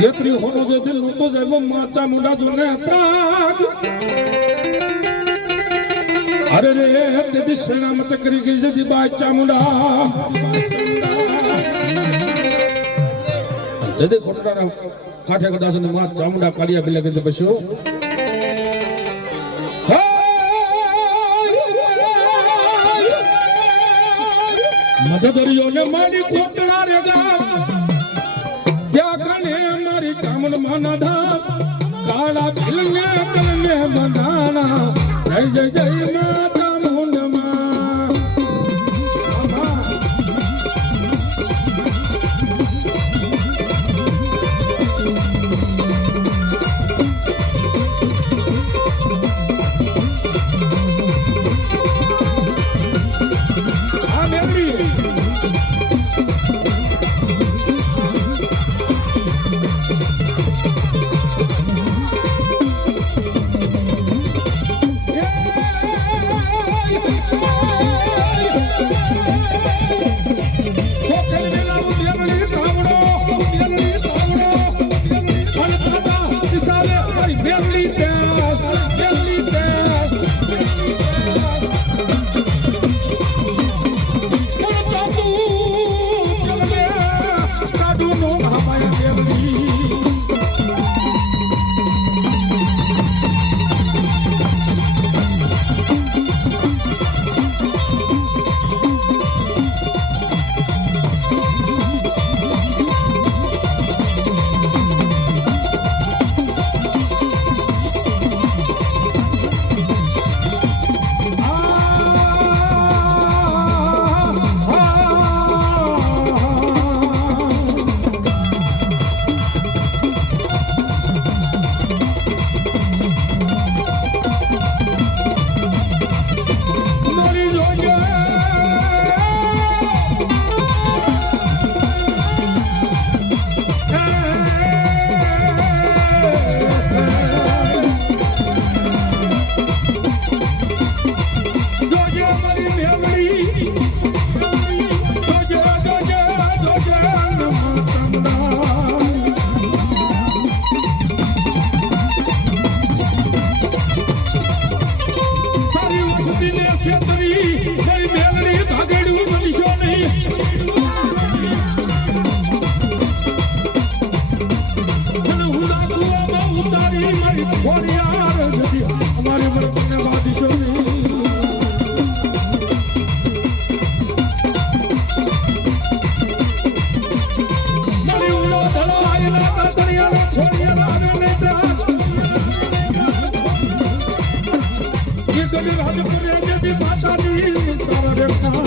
જેતરી હોનો જે દિલ નો તો જેવો માતા મુંડા દુને ત્રાગ. અરે રે, તે દિશના મત કરી ગઈ જદી બાચા મુંડા. દે ખોટા કાઠે કદાચ ને માં ચામુંડા કાળિયા બિલે કે બસ્યો મદદરીઓ ને માલી ખોટડા રે ગામ ત્યાં કને મારી કામન માના ધામ કાળા બિલ ને કલ ને બંધાણા જય જય જય માતા મારી મારી કોરી આરજ હતી અમારી મરપને બાદશાહની મારી ઉલો ધળવાઈ ના કરતણિયા ના છોડિયા ના આવે ને ત્રાસ કે કબીર હાજપુર જે માતાની તારા દેખા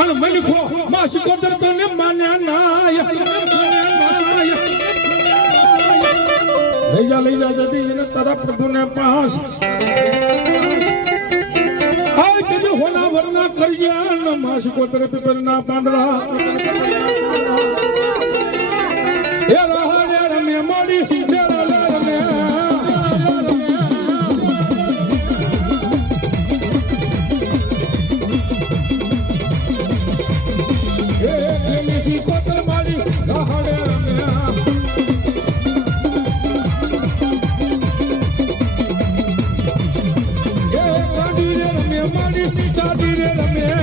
અને મનખો માં સિકોતર તને માન્યા નાય. લઈ જા લઈ જા જતી એને તારા પ્રભુને પાસ. કદી હોના વરના કરજે ન માં સિકોતર પીપર ના પાંદડા. મારી કાડી